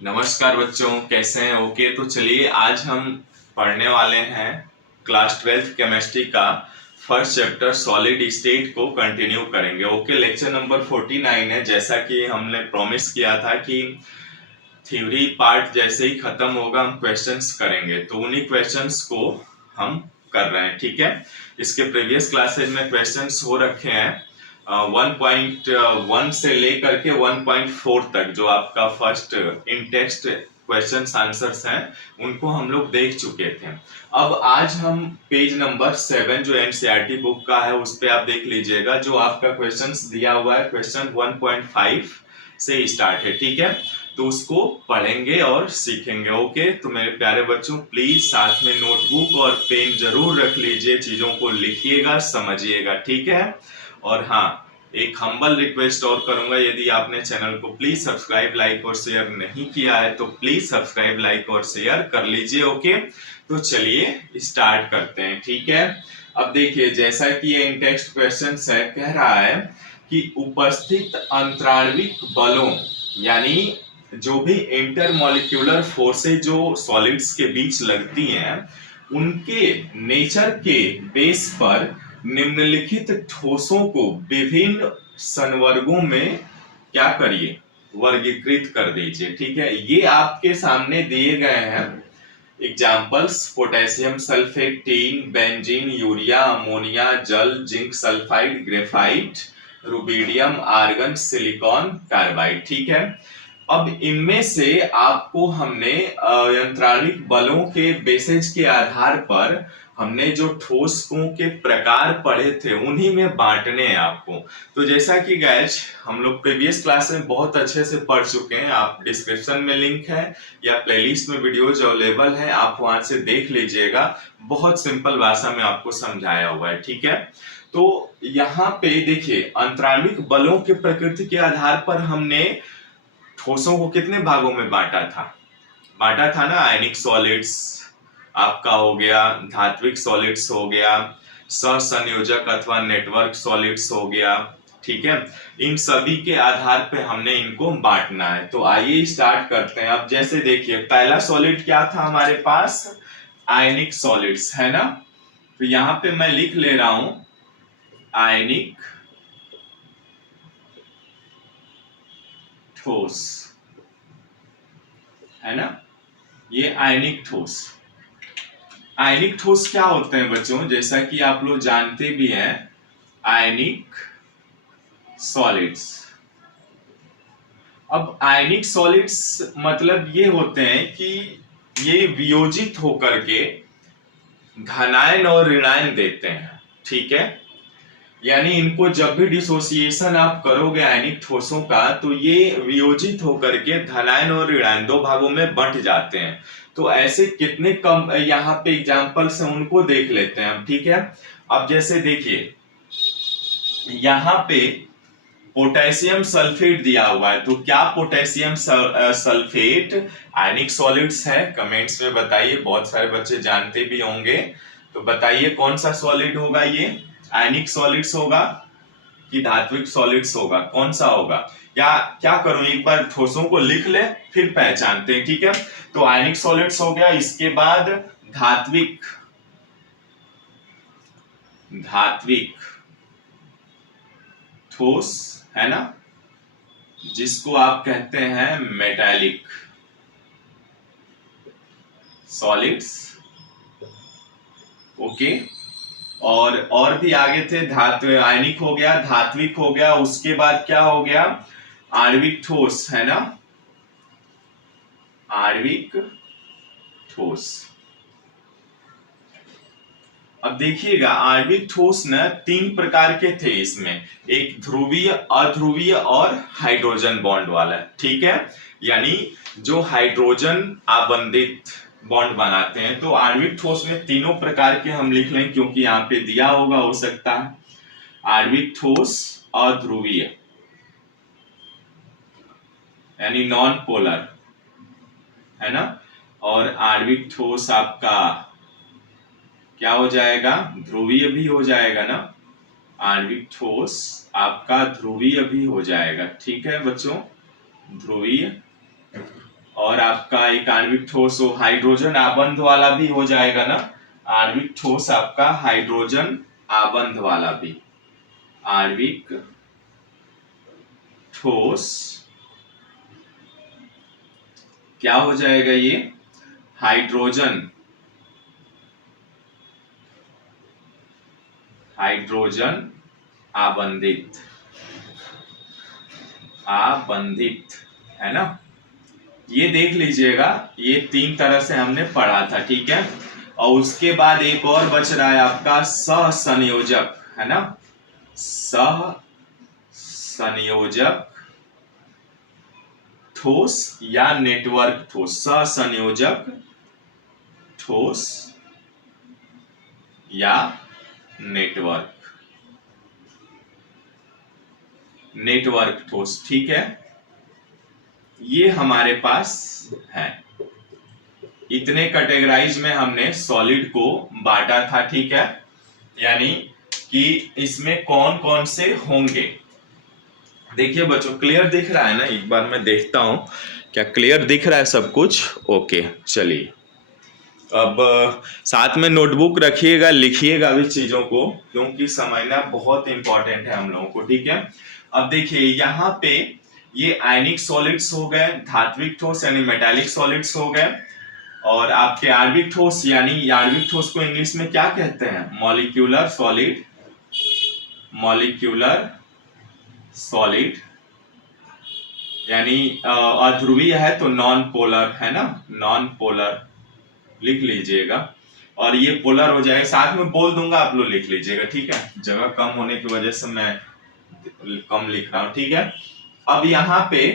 नमस्कार बच्चों, कैसे हैं? ओके, तो चलिए आज हम पढ़ने वाले हैं क्लास 12th केमिस्ट्री का फर्स्ट चैप्टर सॉलिड स्टेट को कंटिन्यू करेंगे। ओके, लेक्चर नंबर 49 है। जैसा कि हमने प्रॉमिस किया था कि थ्योरी पार्ट जैसे ही खत्म होगा हम क्वेश्चंस करेंगे, तो उन्हीं क्वेश्चंस को हम कर रहे हैं। ठीक है, इसके प्रीवियस क्लासेज में क्वेश्चंस हो रखे हैं 1.1 से लेकर के 1.4 तक। जो आपका first in text questions answers हैं उनको हम लोग देख चुके थे। अब आज हम पेज नंबर 7 जो एनसीईआरटी बुक का है उस पे आप देख लीजिएगा। जो आपका क्वेश्चंस दिया हुआ है क्वेश्चन 1.5 से स्टार्ट है। ठीक है, तो उसको पढ़ेंगे और सीखेंगे। ओके, तो मेरे प्यारे बच्चों प्लीज साथ में नोटबुक और पेन जरूर रख लीजिए, चीजों को लिखिएगा, समझिएगा। ठीक है, और हाँ, एक हम्बल रिक्वेस्ट और करूंगा, यदि आपने चैनल को प्लीज सब्सक्राइब, लाइक और शेयर नहीं किया है तो प्लीज सब्सक्राइब, लाइक और शेयर कर लीजिए। ओके, तो चलिए स्टार्ट करते हैं। ठीक है, अब देखिए जैसा कि ये इन टेक्स्ट क्वेश्चन है, कह रहा है कि उपस्थित अंतराण्विक बलों यानी जो भी इंटरमॉलिक्यूलर फोर्सेज जो सॉलिड्स के बीच लगती हैं उनके नेचर के बेस पर निम्नलिखित ठोसों को विभिन्न संवर्गों में क्या करिए, वर्गीकृत कर दीजिए। ठीक है, ये आपके सामने दिए गए हैं examples: potassium sulphate, tin, benzene, urea, ammonia, जल, zinc sulphide, graphite, rubidium, argon, silicon carbide. ठीक है, अब इनमें से आपको हमने यंत्राणिक बलों के बेसेज के आधार पर हमने जो ठोसों के प्रकार पढ़े थे उन्हीं में बांटने हैं आपको। तो जैसा कि गाइस हम लोग प्रीवियस क्लास में बहुत अच्छे से पढ़ चुके हैं, आप डिस्क्रिप्शन में लिंक है या प्लेलिस्ट में वीडियोज अवेलेबल है, आप वहां से देख लीजिएगा। बहुत सिंपल भाषा में आपको समझाया हुआ है। ठीक है, तो यहाँ पे देखिए अंतराण्विक बलों के प्रकृति के आधार पर हमने ठोसों को कितने भागों में बांटा था ना। आयनिक सॉलिड्स आपका हो गया, धात्विक सॉलिड्स हो गया, सहसंयोजक अथवा नेटवर्क सॉलिड्स हो गया। ठीक है, इन सभी के आधार पे हमने इनको बांटना है। तो आइए स्टार्ट करते हैं। अब जैसे देखिए पहला सॉलिड क्या था हमारे पास, आयनिक सॉलिड्स है ना। तो यहाँ पे मैं लिख ले रहा हूं आयनिक ठोस, है ना। ये आयनिक ठोस, आयनिक ठोस क्या होते हैं बच्चों, जैसा कि आप लोग जानते भी हैं, आयनिक सॉलिड्स। अब आयनिक सॉलिड्स मतलब ये होते हैं कि ये वियोजित होकर के धनायन और ऋणायन देते हैं। ठीक है, यानी इनको जब भी डिसोसिएशन आप करोगे आयनिक ठोसों का तो ये वियोजित होकर के धनायन और ऋणायन दो भागों में बंट जाते हैं। तो ऐसे कितने कम यहाँ पे एग्जांपल्स हैं उनको देख लेते हैं हम। ठीक है, अब जैसे देखिए यहाँ पे पोटेशियम सल्फेट दिया हुआ है, तो क्या पोटेशियम सल्फेट आयनिक सॉलिड्स है? कमेंट्स में बताइए, बहुत सारे बच्चे जानते भी होंगे। तो बताइए कौन सा सॉलिड होगा, ये आयनिक सॉलिड्स होगा कि धात्विक सॉलिड्स होगा, कौन सा होगा? या क्या करूं, एक बार ठोसों को लिख ले फिर पहचानते हैं। ठीक है, तो आयनिक सॉलिड्स हो गया, इसके बाद धात्विक धात्विक ठोस है ना, जिसको आप कहते हैं मेटालिक सॉलिड्स। ओके, और भी आगे थे, धातु आयनिक हो गया, धात्विक हो गया, उसके बाद क्या हो गया, आणविक ठोस है ना, आणविक ठोस। अब देखिएगा आणविक ठोस न तीन प्रकार के थे इसमें, एक ध्रुवीय, अध्रुवीय और हाइड्रोजन बॉन्ड वाला। ठीक है, यानी जो हाइड्रोजन आबंधित बॉन्ड बनाते हैं। तो आणविक ठोस में तीनों प्रकार के हम लिख लें क्योंकि यहाँ पे दिया होगा, हो सकता है। आणविक ठोस अध्रुवीय यानी नॉन पोलर है ना, और आणविक ठोस आपका क्या हो जाएगा, ध्रुवीय भी हो जाएगा ना। आणविक ठोस आपका ध्रुवीय भी हो जाएगा। ठीक है बच्चों, ध्रुवीय और और आपका एक आणविक ठोस हो हाइड्रोजन आबंध वाला भी हो जाएगा ना, आणविक ठोस आपका हाइड्रोजन आबंध वाला भी, आणविक ठोस क्या हो जाएगा ये, हाइड्रोजन आबंधित है ना। ये देख लीजिएगा, ये 3 तरह से हमने पढ़ा था, ठीक है। और उसके बाद एक और बच रहा है आपका सहसंयोजक, है ना, सहसंयोजक ठोस या नेटवर्क ठोस, सहसंयोजक ठोस या नेटवर्क ठोस, ठीक है। ये हमारे पास है, इतने कैटेगराइज में हमने सॉलिड को बांटा था, ठीक है। यानी कि इसमें कौन कौन से होंगे। देखिए बच्चों क्लियर दिख रहा है ना, एक बार मैं देखता हूं क्या क्लियर दिख रहा है सब कुछ। ओके चलिए, अब साथ में नोटबुक रखिएगा, लिखिएगा भी चीजों को, क्योंकि समझना बहुत इंपॉर्टेंट है हम लोगों को, ठीक है। अब देखिए यहाँ पे ये आयनिक सॉलिड्स हो गए, धात्विक ठोस यानी मेटालिक सॉलिड्स हो गए, और आपके आणविक ठोस यानी आणविक ठोस को इंग्लिश में क्या कहते हैं, मॉलिक्यूलर सॉलिड यानी अध्रुवीय है तो नॉन पोलर, है ना, नॉन पोलर लिख लीजिएगा। और ये पोलर हो जाएगा, साथ में बोल दूंगा, आप लोग लिख लीजिएगा, ठीक है। जगह कम होने की वजह से मैं कम लिख रहा हूं, ठीक है। अब यहाँ पे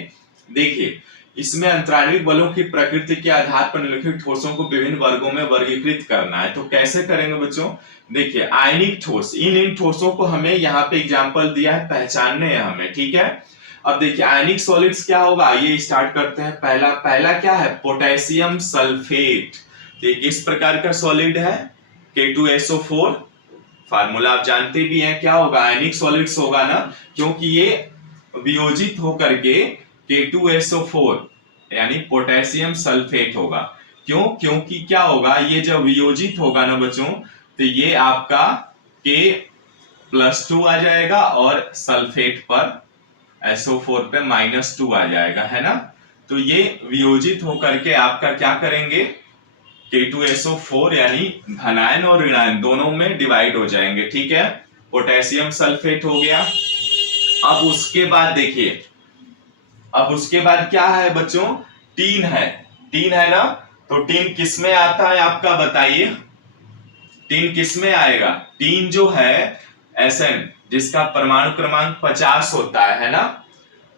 देखिए, इसमें अंतराणविक बलों की प्रकृति के आधार पर निम्नलिखित ठोसों को विभिन्न वर्गों में वर्गीकृत करना है। तो कैसे करेंगे बच्चों, देखिए आयनिक ठोस, इन ठोसों को हमें यहाँ पे एग्जांपल दिया है, पहचानने हैं हमें, ठीक है। अब देखिए आयनिक सॉलिड्स क्या होगा, ये स्टार्ट करते हैं। पहला क्या है, पोटेशियम सल्फेट। तो किस प्रकार का सॉलिड है, K2SO4, फार्मूला आप जानते भी हैं, क्या होगा, आयनिक सॉलिड्स होगा ना, क्योंकि ये वियोजित होकर के K2SO4 यानी पोटेशियम सल्फेट होगा। क्यों, क्योंकि क्या होगा, ये जब वियोजित होगा ना बच्चों, तो ये आपका K+2 आ जाएगा और सल्फेट पर SO4 पे -2 आ जाएगा, है ना। तो ये वियोजित होकर के आपका क्या करेंगे, K2SO4 यानी धनायन और ऋणायन दोनों में डिवाइड हो जाएंगे, ठीक है। पोटेशियम सल्फेट हो गया। अब उसके बाद देखिए, अब उसके बाद क्या है बच्चों, टीन है ना। तो टीन किस में आता है आपका, बताइए, टीन किस में आएगा, टीन जो है Sn जिसका परमाणु क्रमांक 50 होता है ना,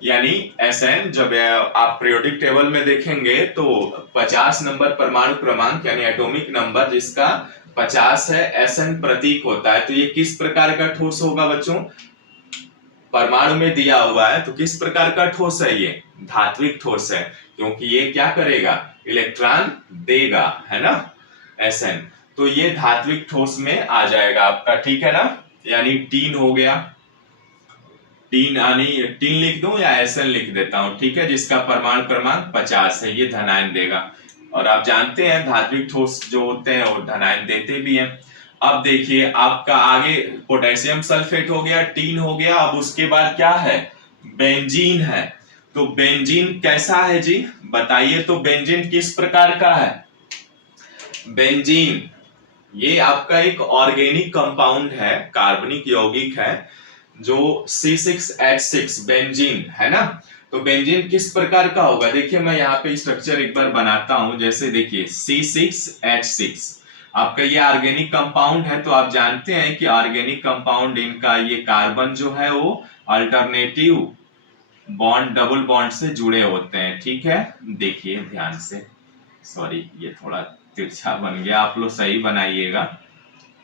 यानी Sn जब आप पीरियोडिक टेबल में देखेंगे तो 50 नंबर परमाणु क्रमांक यानी एटॉमिक नंबर जिसका 50 है, Sn प्रतीक होता है। तो ये किस प्रकार का ठोस होगा बच्चों, परमाणु में दिया हुआ है, तो किस प्रकार का ठोस है, ये धात्विक ठोस है, क्योंकि ये क्या करेगा, इलेक्ट्रॉन देगा, है ना, Sn। तो ये धात्विक ठोस में आ जाएगा आपका, ठीक है ना। यानी टीन हो गया, टीन यानी टीन लिख दूं या Sn लिख देता हूं, ठीक है, जिसका परमाणु क्रमांक 50 है, ये धनायन देगा। और आप जानते हैं धात्विक ठोस जो होते हैं वो धनायन देते भी हैं। अब देखिए आपका आगे पोटेशियम सल्फेट हो गया, टीन हो गया। अब उसके बाद क्या है, बेंजीन है। तो बेंजीन कैसा है जी, बताइए। तो बेंजीन किस प्रकार का है, बेंजीन ये आपका एक ऑर्गेनिक कंपाउंड है, कार्बनिक यौगिक है, जो C6H6 बेंजीन है ना। तो बेंजीन किस प्रकार का होगा, देखिए मैं यहाँ पे स्ट्रक्चर एक बार बनाता हूं। जैसे देखिए C6H6 आपका ये ऑर्गेनिक कंपाउंड है। तो आप जानते हैं कि ऑर्गेनिक कंपाउंड इनका ये कार्बन जो है वो अल्टरनेटिव बॉन्ड, डबल बॉन्ड से जुड़े होते हैं, ठीक है। देखिए ध्यान से, सॉरी ये थोड़ा तिरछा बन गया, आप लोग सही बनाइएगा।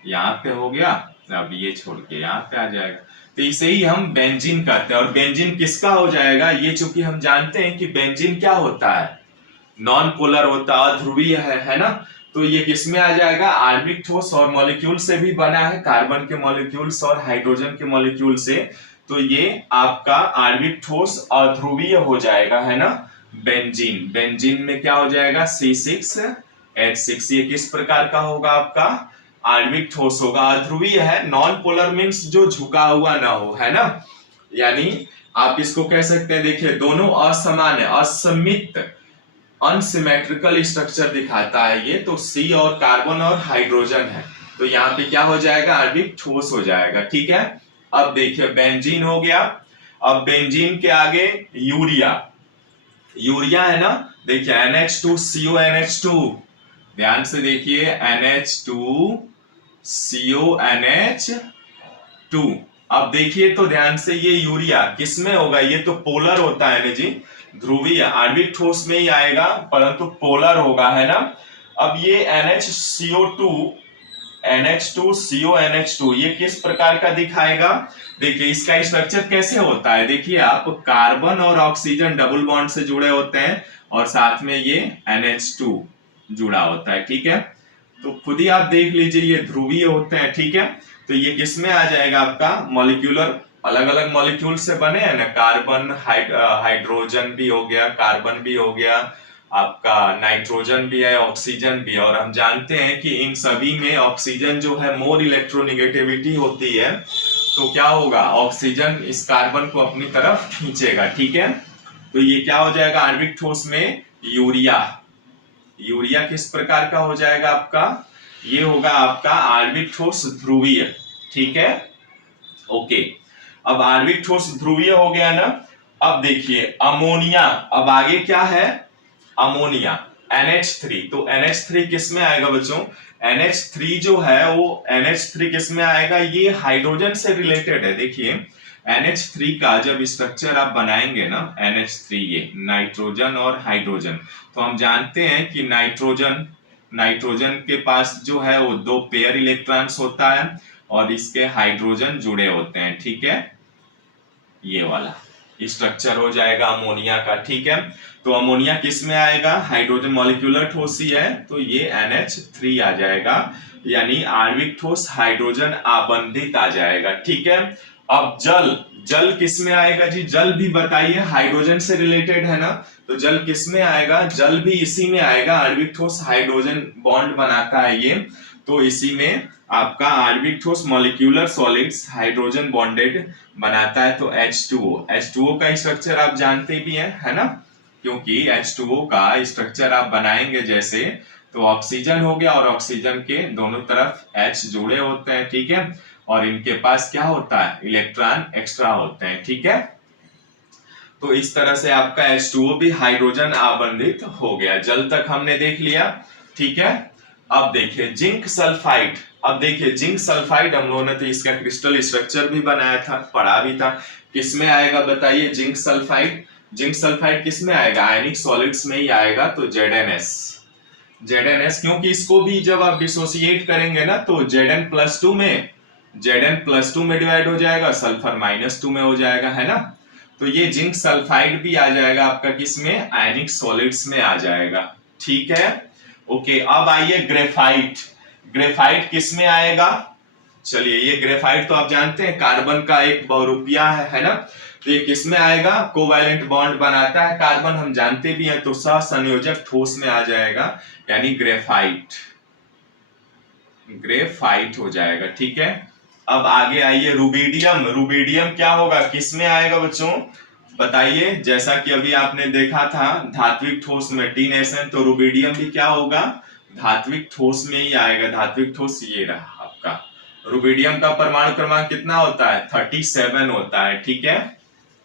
यहाँ पे हो गया, अब ये छोड़ के यहाँ पे आ जाएगा। तो इसे ही हम बेंजीन कहते हैं। और बेंजीन किसका हो जाएगा, ये चूंकि हम जानते हैं कि बेंजीन क्या होता है, नॉन पोलर होता है, अध्रुवीय है ना। तो ये किस में आ जाएगा, आणविक ठोस, और मॉलिक्यूल से भी बना है, कार्बन के मॉलिक्यूल्स और हाइड्रोजन के मॉलिक्यूल से। तो ये आपका आणविक ठोस अध्रुवीय हो जाएगा, है ना। बेंजीन, बेंजीन में क्या हो जाएगा C6H6। ये किस प्रकार का होगा आपका आणविक ठोस होगा, अध्रुवीय है। नॉन पोलर मीन्स जो झुका हुआ ना हो, है ना, यानी आप इसको कह सकते हैं, देखिए दोनों असमान है, असमित अनसिमेट्रिकल स्ट्रक्चर दिखाता है ये, तो सी और कार्बन और हाइड्रोजन है, तो यहाँ पे क्या हो जाएगा आणविक ठोस हो जाएगा, ठीक है। अब देखिए बेंजीन हो गया, अब बेंजीन के आगे यूरिया, यूरिया है ना, देखिए NH2CONH2, ध्यान से देखिए NH2CONH2। अब देखिए तो ध्यान से, ये यूरिया किसमें होगा, ये तो पोलर होता है ना जी, ध्रुवीय आणविक ठोस में ही आएगा परंतु पोलर होगा, है ना। अब ये NH2CO NH2 ये किस प्रकार का दिखाएगा, देखिए इसका स्ट्रक्चर कैसे होता है, देखिए आप कार्बन और ऑक्सीजन डबल बॉन्ड से जुड़े होते हैं और साथ में ये NH2 जुड़ा होता है, ठीक है। तो खुद ही आप देख लीजिए ये ध्रुवीय होते हैं, ठीक है। तो ये किसमें आ जाएगा आपका मॉलिक्यूलर, अलग अलग मॉलिक्यूल से बने हैं ना, कार्बन हाइड्रोजन भी हो गया, कार्बन भी हो गया, आपका नाइट्रोजन भी है, ऑक्सीजन भी है, और हम जानते हैं कि इन सभी में ऑक्सीजन जो है मोर इलेक्ट्रोनिगेटिविटी होती है, तो क्या होगा ऑक्सीजन इस कार्बन को अपनी तरफ खींचेगा, ठीक है। तो ये क्या हो जाएगा आणविक ठोस में यूरिया, यूरिया किस प्रकार का हो जाएगा आपका, ये होगा आपका आणविक ठोस ध्रुवीय, ठीक है, ओके। अब आणविक ठोस ध्रुवीय हो गया ना। अब देखिए अमोनिया, अब आगे क्या है अमोनिया NH3, तो NH3 किस में आएगा बच्चों, NH3 जो है वो NH3 किस में आएगा, ये हाइड्रोजन से रिलेटेड है। देखिए NH3 का जब स्ट्रक्चर आप बनाएंगे ना, NH3 ये नाइट्रोजन और हाइड्रोजन, तो हम जानते हैं कि नाइट्रोजन के पास जो है वो 2 पेयर इलेक्ट्रॉन्स होता है और इसके हाइड्रोजन जुड़े होते हैं, ठीक है, ये वाला स्ट्रक्चर हो जाएगा अमोनिया का, ठीक है। तो अमोनिया किस में आएगा, हाइड्रोजन मॉलिक्यूलर ठोस ही है, तो ये NH3 आ जाएगा, यानी आणविक ठोस हाइड्रोजन आबंधित आ जाएगा, ठीक है। अब जल, जल किस में आएगा जी, जल भी बताइए, हाइड्रोजन से रिलेटेड है ना, तो जल किस में आएगा, जल भी इसी में आएगा, आणविक ठोस हाइड्रोजन बॉन्ड बनाता है ये, तो इसी में आपका आणविक ठोस मॉलिक्यूलर सॉलिड्स हाइड्रोजन बॉन्डेड बनाता है, तो H2O का स्ट्रक्चर आप जानते भी हैं, है ना, क्योंकि H2O का स्ट्रक्चर आप बनाएंगे जैसे, तो ऑक्सीजन हो गया और ऑक्सीजन के दोनों तरफ H जुड़े होते हैं, ठीक है, और इनके पास क्या होता है इलेक्ट्रॉन एक्स्ट्रा होते हैं, ठीक है। तो इस तरह से आपका H2O भी हाइड्रोजन आबंधित हो गया, जल तक हमने देख लिया, ठीक है। अब देखिए जिंक सल्फाइड, अब देखिए जिंक सल्फाइड हम लोगों ने तो इसका क्रिस्टल स्ट्रक्चर भी बनाया था, पढ़ा भी था, किसमें आएगा बताइए जिंक सल्फाइड, जिंक सल्फाइड किसमें आएगा आयनिक सॉलिड्स में ही आएगा, तो ZnS, क्योंकि इसको भी जब आप डिसोसिएट करेंगे ना तो Zn+2 में डिवाइड हो जाएगा, सल्फर -2 में हो जाएगा, है ना। तो ये जिंक सल्फाइड भी आ जाएगा आपका किसमें आयनिक सॉलिड्स में आ जाएगा, ठीक है, ओके। अब आइए ग्रेफाइट, ग्रेफाइट किस में आएगा, चलिए ये ग्रेफाइट तो आप जानते हैं कार्बन का एक बहुरूपिया है ना, तो ये किस में आएगा, कोवैलेंट बॉन्ड बनाता है कार्बन, हम जानते भी हैं, तो सहसंयोजक ठोस में आ जाएगा, यानी ग्रेफाइट, ग्रेफाइट हो जाएगा, ठीक है। अब आगे आइए रुबिडियम, रुबिडियम क्या होगा, किस में आएगा बच्चों बताइए, जैसा कि अभी आपने देखा था धात्विक ठोस में डीनेशन, तो रुबिडियम भी क्या होगा धात्विक ठोस में ही आएगा, धात्विक ठोस ये रहा आपका। रुबिडियम का परमाणु क्रमांक कितना होता है 37 होता है, ठीक है,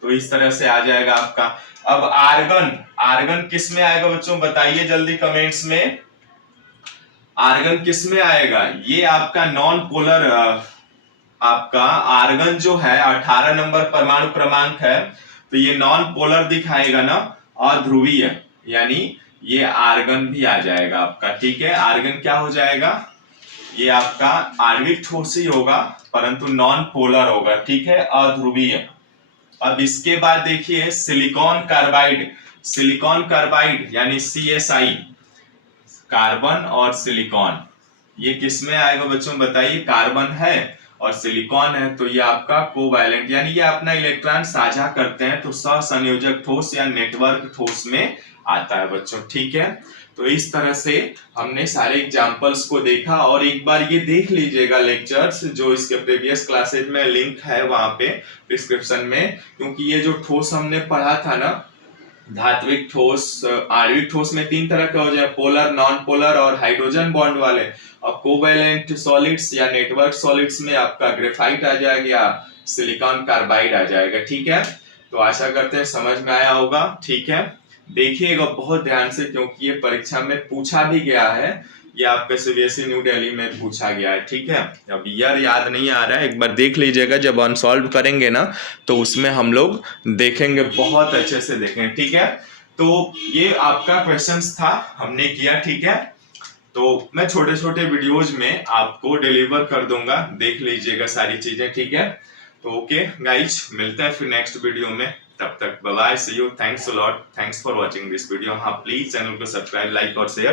तो इस तरह से आ जाएगा आपका। अब आर्गन, आर्गन किस में आएगा बच्चों बताइए जल्दी कमेंट्स में, आर्गन किस में आएगा, ये आपका नॉन पोलर, आपका आर्गन जो है 18 नंबर परमाणु क्रमांक है, तो ये नॉन पोलर दिखाएगा ना, अध्रुवीय, यानी ये आर्गन भी आ जाएगा आपका, ठीक है। आर्गन क्या हो जाएगा, ये आपका आणविक ठोस ही होगा परंतु नॉन पोलर होगा, ठीक है, अध्रुवीय। अब इसके बाद देखिए सिलिकॉन कार्बाइड, सिलिकॉन कार्बाइड यानी CSI, कार्बन और सिलिकॉन, ये किस में आएगा बच्चों बताइए, कार्बन है और सिलिकॉन है तो ये आपका कोवैलेंट, यानी ये अपना इलेक्ट्रॉन साझा करते हैं तो सहसंयोजक ठोस या नेटवर्क ठोस में आता है बच्चों। ठीक है, तो इस तरह से हमने सारे एग्जांपल्स को देखा, और एक बार ये देख लीजिएगा लेक्चर्स जो इसके प्रीवियस क्लासेज में लिंक है वहां पे डिस्क्रिप्शन में, क्योंकि ये जो ठोस हमने पढ़ा था ना, धात्विक ठोस, आणविक ठोस में 3 तरह के हो जाए, पोलर, नॉन पोलर और हाइड्रोजन बॉन्ड वाले। और कोवैलेंट सॉलिड्स या नेटवर्क सॉलिड्स में आपका ग्रेफाइट आ जाएगा या सिलिकॉन कार्बाइड आ जाएगा। ठीक है, तो आशा करते हैं समझ में आया होगा। ठीक है, देखिएगा बहुत ध्यान से, क्योंकि ये परीक्षा में पूछा भी गया है, ये आपके सीबीएसई न्यू दिल्ली में पूछा गया है। ठीक है, अब ईयर याद नहीं आ रहा है, एक बार देख लीजिएगा, जब अनसॉल्व करेंगे ना तो उसमें हम लोग देखेंगे, बहुत अच्छे से देखेंगे। ठीक है, तो ये आपका क्वेश्चंस था, हमने किया। ठीक है, तो मैं छोटे छोटे वीडियोज में आपको डिलीवर कर दूंगा, देख लीजिएगा सारी चीजें। ठीक है, तो ओके गाइज, मिलते हैं फिर नेक्स्ट वीडियो में, तब तक bye bye, see you, thanks a lot, thanks for watching this video. हाँ प्लीज चैनल को सब्सक्राइब, लाइक और शेयर